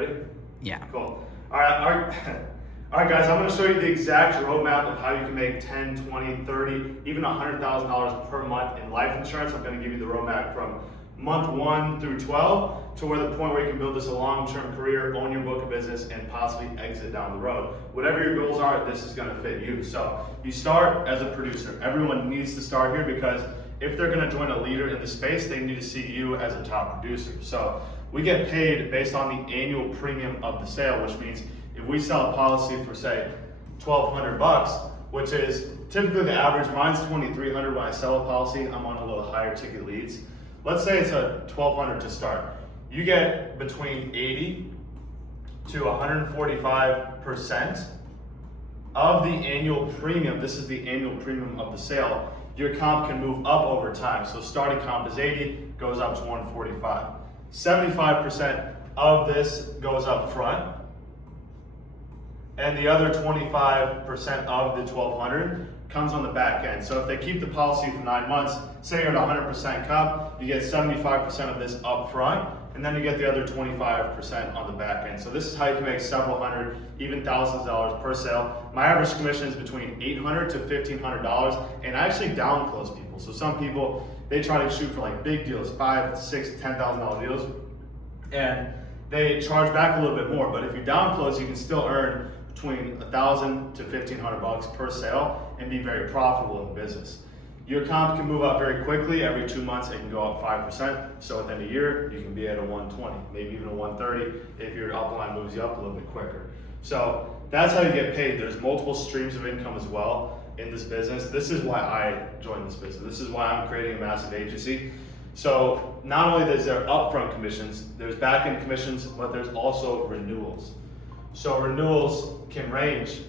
Ready? Yeah. Cool. All right, guys, I'm going to show you the exact roadmap of how you can make $10, $20, $30, even $100,000 per month in life insurance. I'm going to give you the roadmap from month 1 through 12 to where the point where you can build this a long-term career, own your book of business, and possibly exit down the road. Whatever your goals are, this is going to fit you. So you start as a producer. Everyone needs to start here because if they're going to join a leader in the space, they need to see you as a top producer. So we get paid based on the annual premium of the sale, which means if we sell a policy for say $1,200, which is typically the average, mine's $2,300 when I sell a policy, I'm on a little higher ticket leads. Let's say it's a $1,200 to start. You get between 80 to 145% of the annual premium. This is the annual premium of the sale. Your comp can move up over time. So starting comp is 80, goes up to 145. 75% of this goes up front, and the other 25% of the 1,200 comes on the back end. So if they keep the policy for 9 months, say you're at 100% comp, you get 75% of this up front, and then you get the other 25% on the back end. So this is how you can make several hundred, even thousands of dollars per sale. My average commission is between $800 to $1,500, and I actually down close people. So some people, they try to shoot for like big deals, $5,000, $6,000, $10,000 deals, and they charge back a little bit more. But if you down close, you can still earn between $1,000 to $1,500 per sale and be very profitable in business. Your comp can move up very quickly. Every 2 months, it can go up 5%. So within a year, you can be at a 120, maybe even a 130 if your upline moves you up a little bit quicker. So that's how you get paid. There's multiple streams of income as well in this business. This is why I joined this business. This is why I'm creating a massive agency. So not only is there upfront commissions, there's back-end commissions, but there's also renewals. So renewals can range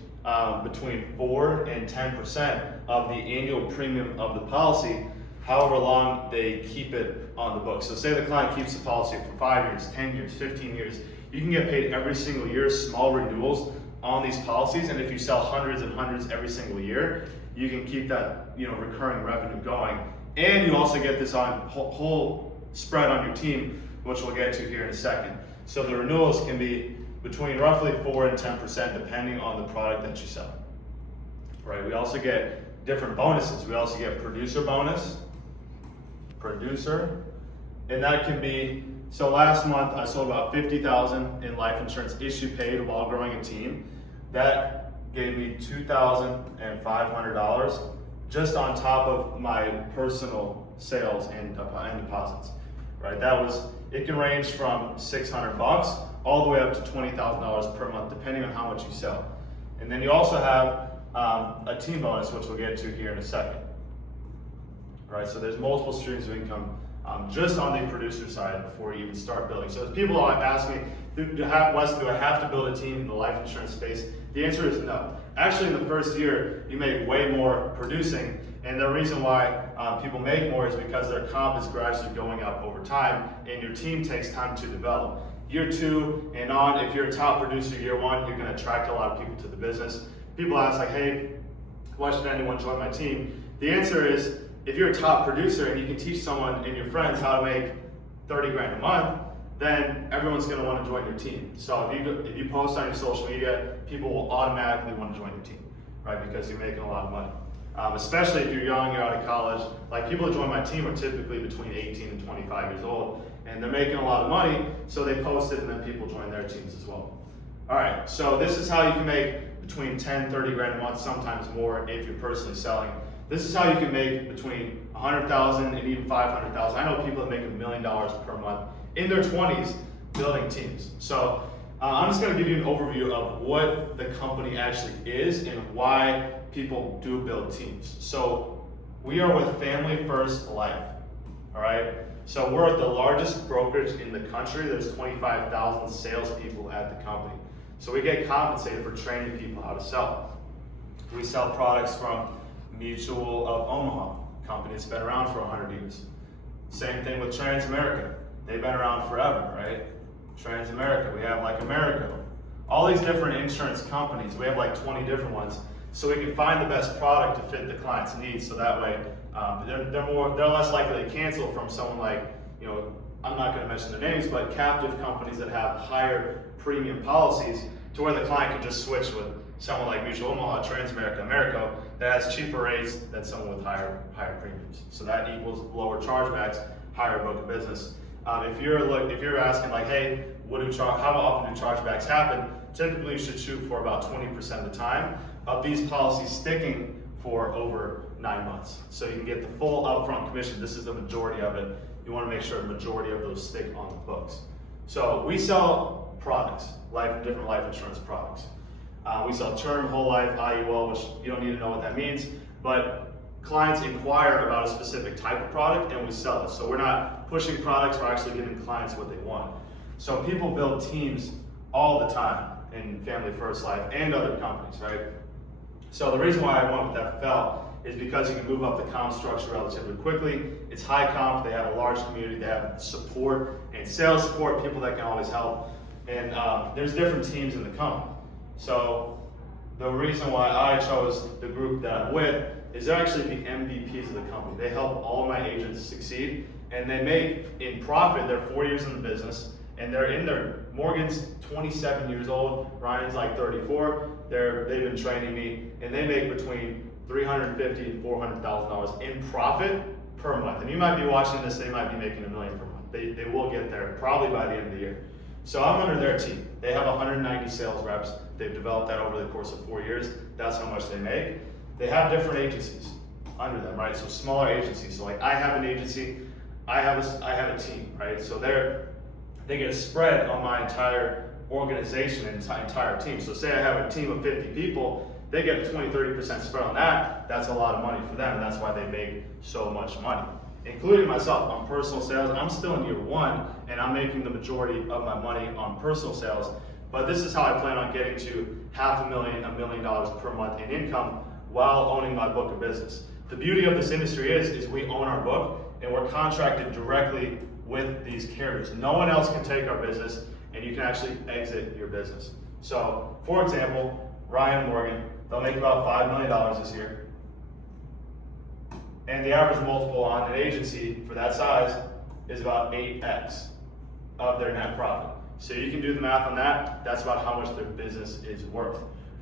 between 4 and 10% of the annual premium of the policy, however long they keep it on the book. So say the client keeps the policy for 5 years, 10 years, 15 years, you can get paid every single year, small renewals on these policies, and if you sell hundreds and hundreds every single year, you can keep that recurring revenue going. And you also get this on whole spread on your team, which we'll get to here in a second. So the renewals can be between roughly 4 and 10% depending on the product that you sell. Right? We also get different bonuses. We also get producer bonus, and that can be, so last month I sold about $50,000 in life insurance issue paid while growing a team. That gave me $2,500 just on top of my personal sales and deposits. Right? It can range from $600 all the way up to $20,000 per month, depending on how much you sell. And then you also have a team bonus, which we'll get to here in a second. Right? So there's multiple streams of income just on the producer side before you even start building. So as people ask me, Wes, do I have to build a team in the life insurance space? The answer is no. Actually, in the first year, you make way more producing, and the reason why people make more is because their comp is gradually going up over time, and your team takes time to develop. Year 2 and on, if you're a top producer year 1, you're going to attract a lot of people to the business. People ask like, hey, why should anyone join my team? The answer is, if you're a top producer and you can teach someone and your friends how to make 30 grand a month, then everyone's going to want to join your team. So if you post on your social media, people will automatically want to join your team, right? Because you're making a lot of money. Especially if you're young, you're out of college. Like people that join my team are typically between 18 and 25 years old, and they're making a lot of money, so they post it and then people join their teams as well. All right, so this is how you can make between 10, 30 grand a month, sometimes more if you're personally selling. This is how you can make between 100,000 and even 500,000. I know people that make $1 million per month in their 20s building teams. So I'm just going to give you an overview of what the company actually is and why people do build teams. So we are with Family First Life, all right? So we're the largest brokerage in the country. There's 25,000 salespeople at the company. So we get compensated for training people how to sell. We sell products from Mutual of Omaha, company that's been around for 100 years. Same thing with Transamerica. They've been around forever, right? Transamerica, we have like Americo. All these different insurance companies, we have like 20 different ones, so we can find the best product to fit the client's needs, so that way they're less likely to cancel from someone like I'm not going to mention their names, but captive companies that have higher premium policies to where the client can just switch with someone like Mutual Omaha, Transamerica, Americo that has cheaper rates than someone with higher premiums. So that equals lower chargebacks, higher book of business. If you're asking like, hey, how often do chargebacks happen? Typically, you should shoot for about 20% of the time of these policies sticking for over 9 months. So you can get the full upfront commission. This is the majority of it. You want to make sure the majority of those stick on the books. So we sell products, different life insurance products. We sell term, whole life, IUL, which you don't need to know what that means, but clients inquire about a specific type of product and we sell it. So we're not pushing products, we're actually giving clients what they want. So people build teams all the time in Family First Life and other companies, right? So the reason why I went with FFL is because you can move up the comp structure relatively quickly. It's high comp, they have a large community, they have support and sales support, people that can always help. And there's different teams in the company. So the reason why I chose the group that I'm with is they're actually the MVPs of the company. They help all my agents succeed, and they make in profit. They're 4 years in the business, and they're in their, Morgan's 27 years old, Ryan's like 34. They've been training me, and they make between $350,000 and $400,000 in profit per month. And you might be watching this, they might be making $1 million per month. They will get there probably by the end of the year. So I'm under their team. They have 190 sales reps. They've developed that over the course of 4 years. That's how much they make. They have different agencies under them, right? So smaller agencies. So like I have an agency, I have a team, right? So they get a spread on my entire organization and entire team. So say I have a team of 50 people, they get a 20-30% spread on that. That's a lot of money for them, and that's why they make so much money. Including myself on personal sales. I'm still in year 1 and I'm making the majority of my money on personal sales, but this is how I plan on getting to $500,000, $1 million per month in income while owning my book of business. The beauty of this industry is we own our book and we're contracted directly with these carriers. No one else can take our business and you can actually exit your business. So for example, Ryan and Morgan, they'll make about $5 million this year. And the average multiple on an agency for that size is about 8x of their net profit. So you can do the math on that. That's about how much their business is worth,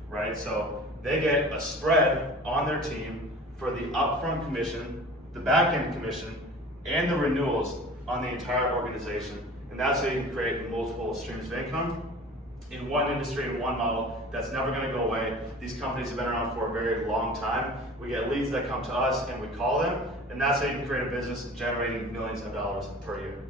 right? So they get a spread on their team for the upfront commission, the back end commission, and the renewals on the entire organization. And that's how you can create multiple streams of income in one industry, in one model that's never going to go away. These companies have been around for a very long time. We get leads that come to us and we call them, and that's how you can create a business generating millions of dollars per year.